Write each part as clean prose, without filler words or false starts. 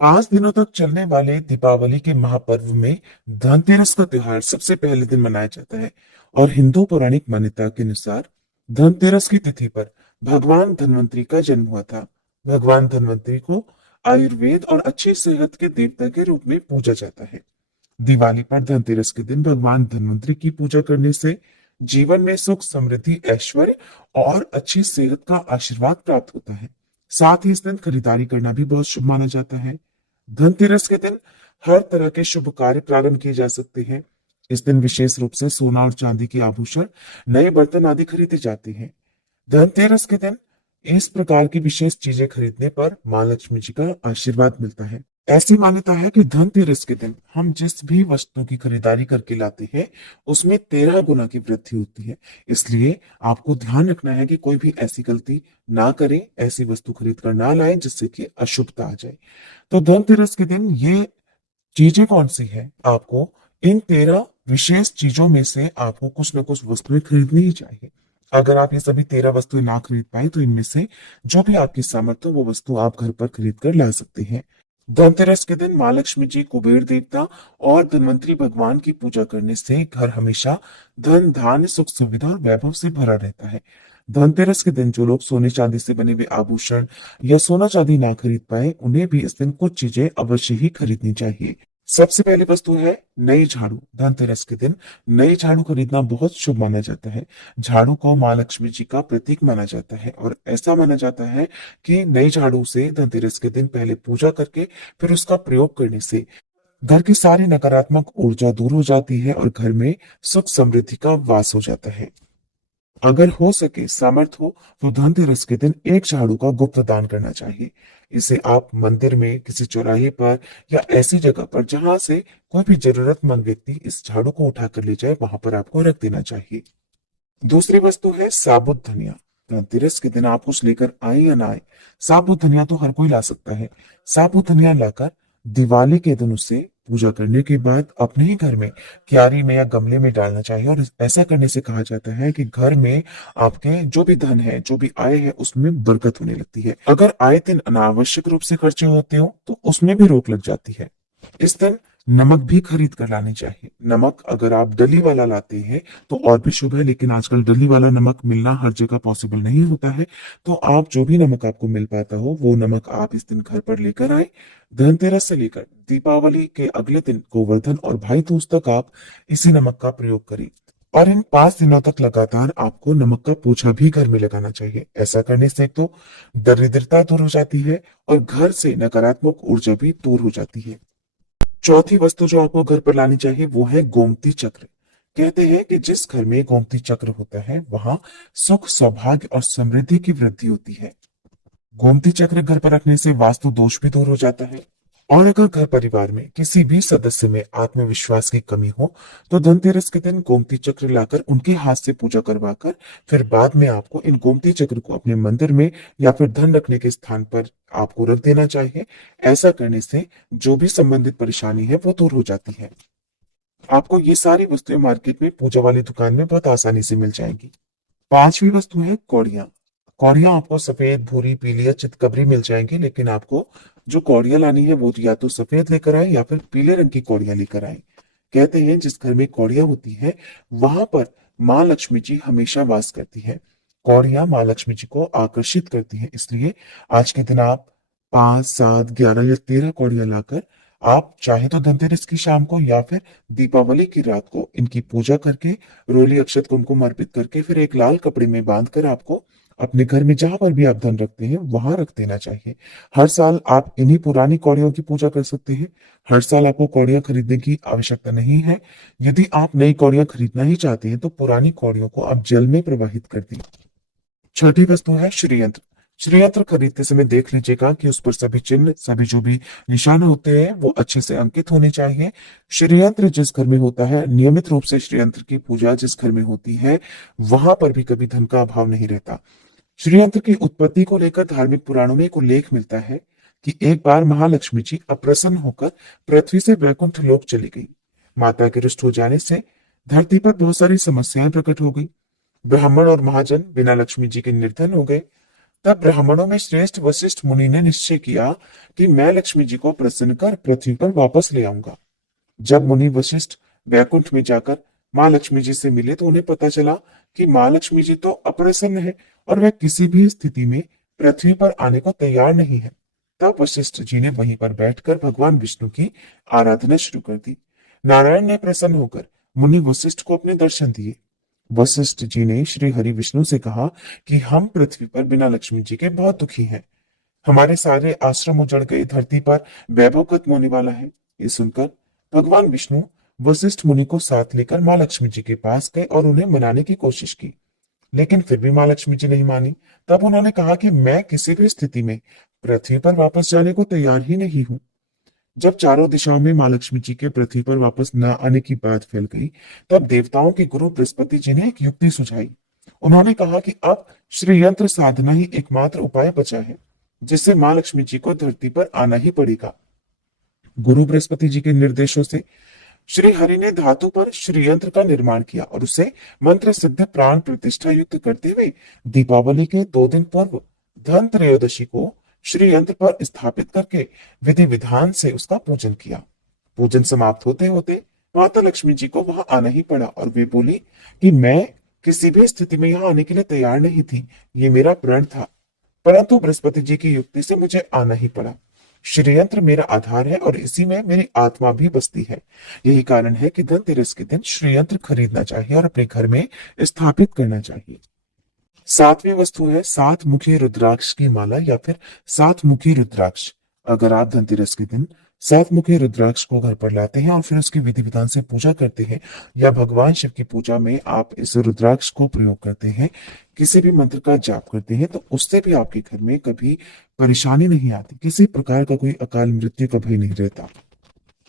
5 दिनों तक चलने वाले दीपावली के महापर्व में धनतेरस का त्योहार सबसे पहले दिन मनाया जाता है। और हिंदू पौराणिक मान्यता के अनुसार धनतेरस की तिथि पर भगवान धन्वंतरी का जन्म हुआ था। भगवान धन्वंतरी को आयुर्वेद और अच्छी सेहत के देवता के रूप में पूजा जाता है। दिवाली पर धनतेरस के दिन भगवान धन्वंतरी की पूजा करने से जीवन में सुख, समृद्धि, ऐश्वर्य और अच्छी सेहत का आशीर्वाद प्राप्त होता है। साथ ही इस दिन खरीदारी करना भी बहुत शुभ माना जाता है। धनतेरस के दिन हर तरह के शुभ कार्य प्रारंभ किए जा सकते हैं। इस दिन विशेष रूप से सोना और चांदी के आभूषण, नए बर्तन आदि खरीदे जाते हैं। धनतेरस के दिन इस प्रकार की विशेष चीजें खरीदने पर माँ लक्ष्मी जी का आशीर्वाद मिलता है। ऐसी मान्यता है कि धनतेरस के दिन हम जिस भी वस्तु की खरीदारी करके लाते हैं उसमें 13 गुना की वृद्धि होती है। इसलिए आपको ध्यान रखना है कि कोई भी ऐसी गलती ना करें, ऐसी वस्तु खरीद कर ना लाएं जिससे कि अशुभता आ जाए। तो धनतेरस के दिन ये चीजें कौन सी है, आपको इन 13 विशेष चीजों में से आपको कुछ ना कुछ वस्तुएं खरीदनी ही चाहिए। अगर आप ये सभी 13 वस्तुएं ना खरीद पाए तो इनमें से जो भी आपकी सामर्थ्य हो वो वस्तु आप घर पर खरीद कर ला सकते हैं। धनतेरस के दिन माँ लक्ष्मी जी, कुबेर देवता और धन्वंतरी भगवान की पूजा करने से घर हमेशा धन, धान्य, सुख, सुविधा और वैभव से भरा रहता है। धनतेरस के दिन जो लोग सोने चांदी से बने हुए आभूषण या सोना चांदी ना खरीद पाए उन्हें भी इस दिन कुछ चीजें अवश्य ही खरीदनी चाहिए। सबसे पहली वस्तु है नई झाड़ू। धनतेरस के दिन नई झाड़ू खरीदना बहुत शुभ माना जाता है। झाड़ू को माँ लक्ष्मी जी का प्रतीक माना जाता है और ऐसा माना जाता है कि नई झाड़ू से धनतेरस के दिन पहले पूजा करके फिर उसका प्रयोग करने से घर की सारी नकारात्मक ऊर्जा दूर हो जाती है और घर में सुख, समृद्धि का वास हो जाता है। अगर हो सके, सामर्थ हो तो धनतेरस के दिन एक झाड़ू का गुप्त दान करना चाहिए। इसे आप मंदिर में, किसी चौराहे पर या ऐसी जगह पर जहां से कोई भी जरूरतमंद व्यक्ति इस झाड़ू को उठा कर ले जाए वहां पर आपको रख देना चाहिए। दूसरी वस्तु है साबुत धनिया। धनतेरस के दिन आप कुछ लेकर आए या ना आए, साबुत धनिया तो हर कोई ला सकता है। साबुत धनिया लाकर दिवाली के दिन उसे पूजा करने के बाद अपने ही घर में क्यारी में या गमले में डालना चाहिए। और ऐसा करने से कहा जाता है कि घर में आपके जो भी धन है, जो भी आय है, उसमें बरकत होने लगती है। अगर आए दिन अनावश्यक रूप से खर्चे होते हो तो उसमें भी रोक लग जाती है। इस दिन नमक भी खरीद कर लानी चाहिए। नमक अगर आप डली वाला लाते हैं तो और भी शुभ है, लेकिन आजकल डली वाला नमक मिलना हर जगह पॉसिबल नहीं होता है। तो आप जो भी नमक आपको मिल पाता हो वो नमक आप इस दिन घर पर लेकर आए। धनतेरस से लेकर दीपावली के अगले दिन गोवर्धन और भाई दूज तक आप इसी नमक का प्रयोग करें। और इन 5 दिनों तक लगातार आपको नमक का पोछा भी घर में लगाना चाहिए। ऐसा करने से एक तो दरिद्रता दूर हो जाती है और घर से नकारात्मक ऊर्जा भी दूर हो जाती है। चौथी वस्तु जो आपको घर पर लानी चाहिए वो है गोमती चक्र। कहते हैं कि जिस घर में गोमती चक्र होता है वहां सुख, सौभाग्य और समृद्धि की वृद्धि होती है। गोमती चक्र घर पर रखने से वास्तु दोष भी दूर हो जाता है। और अगर घर परिवार में किसी भी सदस्य में आत्मविश्वास की कमी हो तो धनतेरस के दिन गोमती चक्र लाकर उनके हाथ से पूजा करवाकर फिर बाद में आपको इन गोमती चक्र को अपने मंदिर में या फिर धन रखने के स्थान पर आपको रख देना चाहिए। ऐसा करने से जो भी संबंधित परेशानी है वो दूर हो जाती है। आपको ये सारी वस्तुएं मार्केट में पूजा वाली दुकान में बहुत आसानी से मिल जाएंगी। पांचवी वस्तु है कौड़ियां। कौड़ियां आपको सफेद, भूरी, पीली या चितकबरी मिल जाएंगी, लेकिन आपको जो कौड़ियां लानी है वो या तो सफेद लेकर आए या फिर पीले रंग की कौड़ियां लेकर आए। कहते हैं जिस घर में कौड़ियां होती है वहां पर माँ लक्ष्मी जी हमेशा वास करती है। कौड़ियां माँ लक्ष्मी जी को आकर्षित करती है, इसलिए आज के दिन आप 5, 7, 11 या 13 कौड़ियां लाकर आप चाहे तो धनतेरस की शाम को या फिर दीपावली की रात को इनकी पूजा करके, रोली, अक्षत, कुमकुम अर्पित करके फिर एक लाल कपड़े में बांधकर आपको अपने घर में जहां पर भी आप धन रखते हैं वहां रख देना चाहिए। हर साल आप इन्हीं पुरानी कौड़ियों की पूजा कर सकते हैं। हर साल आपको कौड़ियां खरीदने की आवश्यकता नहीं है। यदि आप नई कौड़ियां खरीदना ही चाहते हैं तो पुरानी कौड़ियों को आप जल में प्रवाहित कर दें। छठी वस्तु है श्रीयंत्र। श्रीयंत्र खरीदते समय देख लीजिएगा कि उस पर सभी चिन्ह, सभी जो भी निशान होते हैं वो अच्छे से अंकित होने चाहिए। श्रीयंत्र जिस घर में होता है, नियमित रूप से श्रीयंत्र की पूजा जिस घर में होती है वहां पर भी कभी धन का अभाव नहीं रहता। श्रीयंत्र की उत्पत्ति को लेकर धार्मिक पुराणों में एक उल्लेख मिलता है कि एक बार महालक्ष्मी जी अप्रसन्न होकर पृथ्वी से वैकुंठ लोक चली गई। माता के रुष्ट हो जाने से धरती पर बहुत सारी समस्याएं प्रकट हो गई। ब्राह्मण और महाजन बिना लक्ष्मी जी के निर्धन हो गए। तब ब्राह्मणों में श्रेष्ठ वशिष्ठ मुनि ने निश्चय किया कि मैं लक्ष्मी जी को प्रसन्न कर पृथ्वी पर वापस ले आऊंगा। जब मुनि वशिष्ठ वैकुंठ में जाकर माँ लक्ष्मी जी से मिले तो उन्हें पता चला कि माँ लक्ष्मी जी तो अप्रसन्न है और वह किसी भी स्थिति में पृथ्वी पर आने को तैयार नहीं है। तब वशिष्ठ जी ने वहीं पर बैठकर भगवान विष्णु की आराधना शुरू कर दी। नारायण ने प्रसन्न होकर मुनि वशिष्ठ को अपने दर्शन दिए। वशिष्ठ जी ने श्री हरि विष्णु से कहा कि हम पृथ्वी पर बिना लक्ष्मी जी के बहुत दुखी हैं। हमारे सारे आश्रम उजड़ गए, धरती पर वैभव खत्म होने वाला है। ये सुनकर भगवान विष्णु वशिष्ठ मुनि को साथ लेकर माँ लक्ष्मी जी के पास गए और उन्हें मनाने की कोशिश की, लेकिन फिर भी माँ लक्ष्मी जी नहीं मानी। तब उन्होंने कहा कि मैं किसी भी स्थिति में पृथ्वी पर वापस जाने को तैयार ही नहीं हूँ। जब चारों दिशाओं में माँ लक्ष्मी जी के पृथ्वी पर वापस न आने की बात फैल गई, तब देवताओं के गुरु बृहस्पति जी ने एक युक्ति सुझाई। उन्होंने कहा कि अब श्री यंत्र साधना ही एकमात्र उपाय बचा है, जिससे माँ लक्ष्मी जी को धरती पर आना ही पड़ेगा। गुरु बृहस्पति जी के निर्देशों से श्री हरि ने धातु पर श्री यंत्र का निर्माण किया और उसे मंत्र सिद्ध प्राण प्रतिष्ठा युक्त करते हुए दीपावली के 2 दिन पूर्व धन त्रयोदशी को श्री यंत्र पर स्थापित करके विधि विधान से उसका पूजन किया। पूजन समाप्त होते होते माता लक्ष्मी जी को वहां आना ही पड़ा और वे बोली कि मैं किसी भी स्थिति में यहाँ आने के लिए तैयार नहीं थी, ये मेरा प्रण था, परंतु बृहस्पति जी की युक्ति से मुझे आना ही पड़ा। श्रीयंत्र मेरा आधार है और इसी में मेरी आत्मा भी बसती है। यही कारण है कि धनतेरस के दिन श्रीयंत्र खरीदना चाहिए और अपने घर में स्थापित करना चाहिए। 7वीं वस्तु है 7 मुखी रुद्राक्ष की माला या फिर 7 मुखी रुद्राक्ष। अगर आप धनतेरस के दिन 7 मुखी रुद्राक्ष को घर पर लाते हैं और फिर उसकी विधि विधान से पूजा करते हैं, या भगवान शिव की पूजा में आप इस रुद्राक्ष को प्रयोग करते हैं, किसी भी मंत्र का जाप करते हैं, तो उससे भी आपके घर में कभी परेशानी नहीं आती, किसी प्रकार का कोई अकाल मृत्यु का भय नहीं रहता।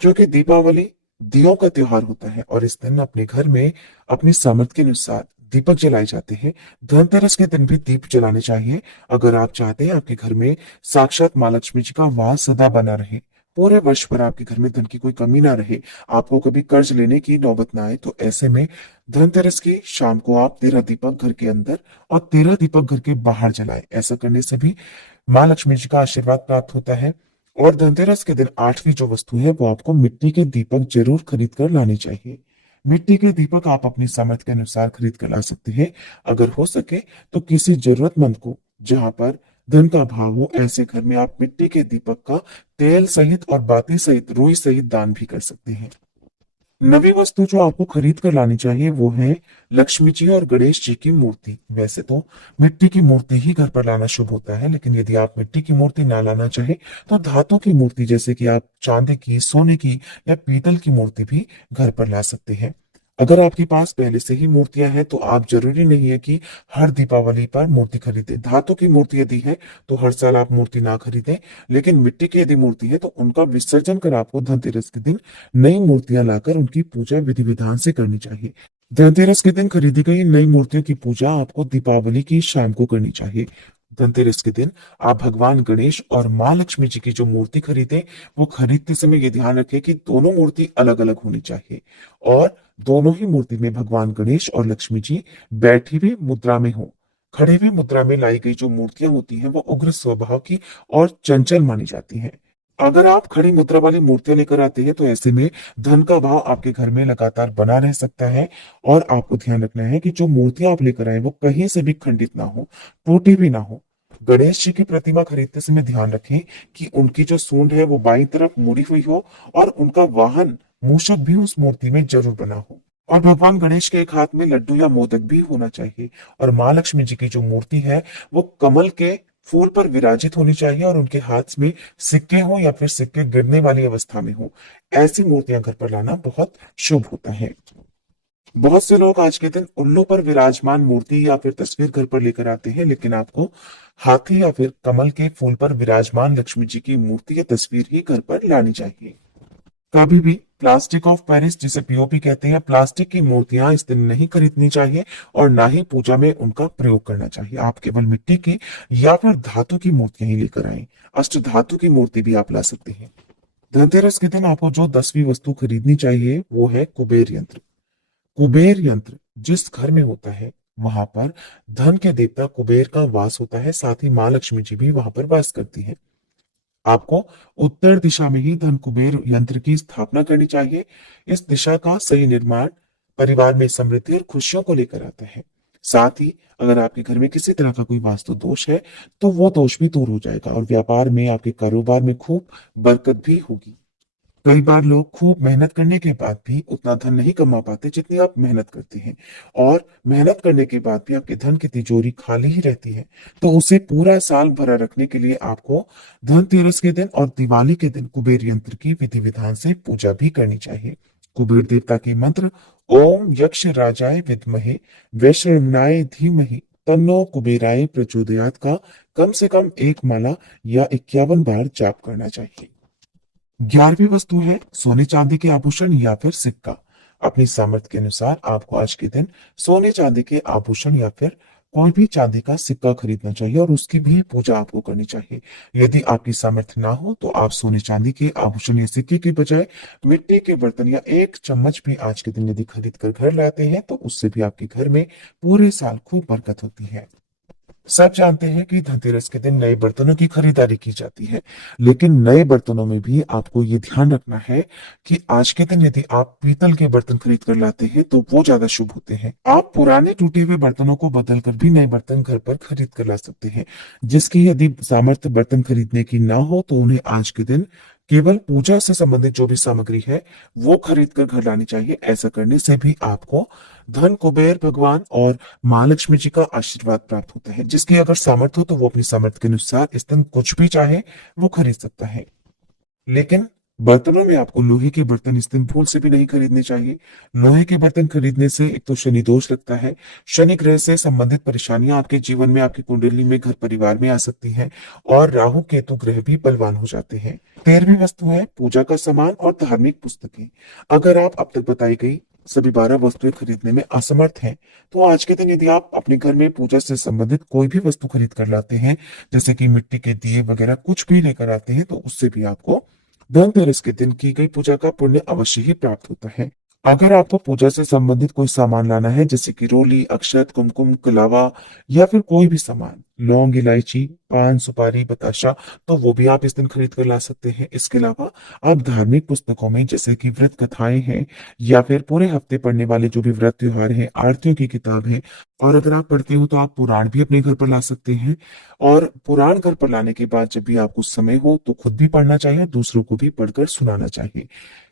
क्योंकि दीपावली दियों का त्योहार होता है और इस दिन अपने घर में अपनी सामर्थ्य के अनुसार दीपक जलाए जाते हैं। धनतेरस के दिन भी दीप जलाने चाहिए अगर आप चाहते हैं आपके घर में साक्षात माँ लक्ष्मी जी का वास सदा बना रहे, पूरे वर्ष भर आपके घर में धन की कोई कमी ना रहे, आपको कभी कर्ज लेने की नौबत ना आए। तो ऐसे में धनतेरस की शाम को आप 13 दीपक घर के अंदर और 13 दीपक घर के बाहर जलाएं। ऐसा करने से भी माँ लक्ष्मी जी का आशीर्वाद प्राप्त होता है। और धनतेरस के दिन 8वीं जो वस्तु है वो आपको मिट्टी के दीपक जरूर खरीद कर लाने चाहिए। मिट्टी के दीपक आप अपनी सामर्थ्य के अनुसार खरीद कर ला सकते हैं। अगर हो सके तो किसी जरूरतमंद को, जहां पर धन का अभाव हो, ऐसे घर में आप मिट्टी के दीपक का तेल सहित और बाती सहित रुई सहित दान भी कर सकते हैं। नवी वस्तु जो आपको खरीद कर लानी चाहिए वो है लक्ष्मी जी और गणेश जी की मूर्ति। वैसे तो मिट्टी की मूर्ति ही घर पर लाना शुभ होता है, लेकिन यदि आप मिट्टी की मूर्ति ना लाना चाहे तो धातु की मूर्ति, जैसे कि आप चांदी की, सोने की या पीतल की मूर्ति भी घर पर ला सकते हैं। अगर आपके पास पहले से ही मूर्तियां हैं तो आप जरूरी नहीं है कि हर दीपावली पर मूर्ति खरीदें। धातु की मूर्ति यदि है तो हर साल आप मूर्ति ना खरीदें, लेकिन मिट्टी की यदि मूर्ति है तो उनका विसर्जन कर आपको धनतेरस के दिन नई मूर्तियां लाकर उनकी पूजा विधि विधान से करनी चाहिए। धनतेरस के दिन खरीदी गई नई मूर्तियों की पूजा आपको दीपावली की शाम को करनी चाहिए। धनतेरस के दिन आप भगवान गणेश और माँ लक्ष्मी जी की जो मूर्ति खरीदें, वो खरीदते समय ये ध्यान रखें कि दोनों मूर्ति अलग अलग होनी चाहिए और दोनों ही मूर्ति में भगवान गणेश और लक्ष्मी जी बैठी हुई मुद्रा में हो। खड़ी हुई मुद्रा में लाई गई जो मूर्तियां होती हैं वो उग्र स्वभाव की और चंचल मानी जाती हैं। अगर आप खड़ी मुद्रा वाली मूर्तियां लेकर आते हैं तो ऐसे में धन का भाव आपके घर में लगातार बना रह सकता है। और आपको ध्यान रखना है कि जो मूर्तियां आप लेकर आए वो कहीं से भी खंडित ना हो, टूटी भी ना हो। गणेश जी की प्रतिमा खरीदते समय ध्यान रखें कि उनकी जो सूंड है वो बाईं तरफ मुड़ी हुई हो और उनका वाहन मूषक भी उस मूर्ति में जरूर बना हो। और भगवान गणेश के एक हाथ में लड्डू या मोदक भी होना चाहिए। और माँ लक्ष्मी जी की जो मूर्ति है वो कमल के फूल पर विराजित होनी चाहिए और उनके हाथ में सिक्के हो या फिर सिक्के गिरने वाली अवस्था में हो। ऐसी मूर्तियां घर पर लाना बहुत शुभ होता है। बहुत से लोग आज के दिन उल्लू पर विराजमान मूर्ति या फिर तस्वीर घर पर लेकर आते हैं, लेकिन आपको हाथी या फिर कमल के फूल पर विराजमान लक्ष्मी जी की मूर्ति या तस्वीर ही घर पर लानी चाहिए। कभी भी प्लास्टिक ऑफ पेरिस, जिसे पीओपी कहते हैं, प्लास्टिक की मूर्तियां इस दिन नहीं खरीदनी चाहिए और ना ही पूजा में उनका प्रयोग करना चाहिए। आप केवल मिट्टी की या फिर धातु की मूर्तियां ही लेकर आए। अष्ट धातु की मूर्ति भी आप ला सकते हैं। धनतेरस के दिन आपको जो 10वीं वस्तु खरीदनी चाहिए वो है कुबेर यंत्र। कुबेर यंत्र जिस घर में होता है वहां पर धन के देवता कुबेर का वास होता है, साथ ही माँ लक्ष्मी जी भी वहां पर वास करती है। आपको उत्तर दिशा में ही धन कुबेर यंत्र की स्थापना करनी चाहिए। इस दिशा का सही निर्माण परिवार में समृद्धि और खुशियों को लेकर आता है। साथ ही अगर आपके घर में किसी तरह का कोई वास्तु दोष है तो वो दोष भी दूर हो जाएगा और व्यापार में, आपके कारोबार में खूब बरकत भी होगी। कई बार लोग खूब मेहनत करने के बाद भी उतना धन नहीं कमा पाते जितनी आप मेहनत करते हैं, और मेहनत करने के बाद भी आपके धन की तिजोरी खाली ही रहती है। तो उसे पूरा साल भरा रखने के लिए आपको धनतेरस के दिन और दिवाली के दिन कुबेर यंत्र की विधि विधान से पूजा भी करनी चाहिए। कुबेर देवता के मंत्र ओम यक्ष राजाय विद्महे वैश्रवणाय धीमहि तन्नो कुबेराय प्रचोदयात का कम से कम एक माला या 51 बार जाप करना चाहिए। 11वीं वस्तु है सोने चांदी के आभूषण या फिर सिक्का। अपनी सामर्थ्य के अनुसार आपको आज के दिन सोने चांदी के आभूषण या फिर कोई भी चांदी का सिक्का खरीदना चाहिए और उसकी भी पूजा आपको करनी चाहिए। यदि आपकी सामर्थ्य ना हो तो आप सोने चांदी के आभूषण या सिक्के के बजाय मिट्टी के बर्तन या एक चम्मच भी आज के दिन यदि खरीद कर घर लाते हैं तो उससे भी आपके घर में पूरे साल खूब बरकत होती है। सब जानते हैं कि धनतेरस के दिन नए बर्तनों की खरीदारी की जाती है, लेकिन नए बर्तनों में भी आपको ये ध्यान रखना है कि आज के दिन यदि आप पीतल के बर्तन खरीद कर लाते हैं तो वो ज्यादा शुभ होते हैं। आप पुराने टूटे हुए बर्तनों को बदल कर भी नए बर्तन घर पर खरीद कर ला सकते हैं। जिसकी यदि सामर्थ्य बर्तन खरीदने की ना हो तो उन्हें आज के दिन केवल पूजा से संबंधित जो भी सामग्री है वो खरीद कर घर लानी चाहिए। ऐसा करने से भी आपको धन कुबेर भगवान और माँ लक्ष्मी जी का आशीर्वाद प्राप्त होता है। जिसकी अगर सामर्थ्य हो तो वो अपनी सामर्थ्य के अनुसार इस दिन कुछ भी चाहे वो खरीद सकता है। लेकिन बर्तनों में आपको लोहे के बर्तन इस दिन भूल से भी नहीं खरीदने चाहिए। लोहे के बर्तन खरीदने से एक तो शनि दोष लगता है, शनि ग्रह से संबंधित परेशानियां आपके जीवन में, आपकी कुंडली में, घर परिवार में आ सकती हैं, और राहु केतु ग्रह भी बलवान हो जाते हैं। 13वीं वस्तु है पूजा का सामान और धार्मिक पुस्तकें। अगर आप अब तक बताई गई सभी 12 वस्तुएं खरीदने में असमर्थ हैं तो आज के दिन यदि आप अपने घर में पूजा से संबंधित कोई भी वस्तु खरीद कर लाते हैं, जैसे कि मिट्टी के दिए वगैरह कुछ भी लेकर आते हैं, तो उससे भी आपको धनतेरस के दिन की गई पूजा का पुण्य अवश्य ही प्राप्त होता है। अगर आपको पूजा से संबंधित कोई सामान लाना है, जैसे कि रोली, अक्षत, कुमकुम, कलावा या फिर कोई भी सामान, लौंग, इलायची, पान, सुपारी, बताशा, तो वो भी आप इस दिन खरीद कर ला सकते हैं। इसके अलावा आप धार्मिक पुस्तकों में जैसे कि व्रत कथाएं हैं या फिर पूरे हफ्ते पढ़ने वाले जो भी व्रत त्योहार हैं, आरतियों की किताब है, और अगर आप पढ़ते हो तो आप पुराण भी अपने घर पर ला सकते हैं। और पुराण घर पर लाने के बाद जब भी आपको समय हो तो खुद भी पढ़ना चाहिए, दूसरों को भी पढ़कर सुनाना चाहिए।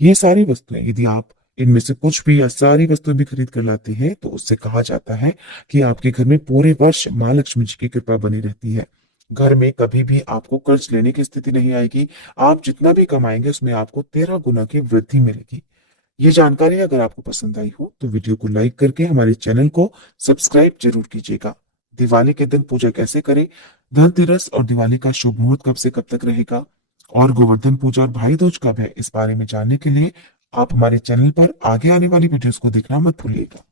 ये सारी वस्तुएं यदि आप इनमें से कुछ भी या सारी वस्तुएं भी खरीद कर लाते हैं तो उससे कहा जाता है कि आपके घर में पूरे वर्ष माँ लक्ष्मी जी की कृपा बनी रहती है। घर में कभी भी आपको कर्ज लेने की स्थिति नहीं आएगी। आप जितना भी कमाएंगे उसमें आपको 13 गुना की वृद्धि मिलेगी। ये जानकारी अगर आपको पसंद आई हो तो वीडियो को लाइक करके हमारे चैनल को सब्सक्राइब जरूर कीजिएगा। दिवाली के दिन पूजा कैसे करें, धनतेरस और दिवाली का शुभ मुहूर्त कब से कब तक रहेगा, और गोवर्धन पूजा और भाई दूज कब है, इस बारे में जानने के लिए आप हमारे चैनल पर आगे आने वाली वीडियोस को देखना मत भूलिएगा।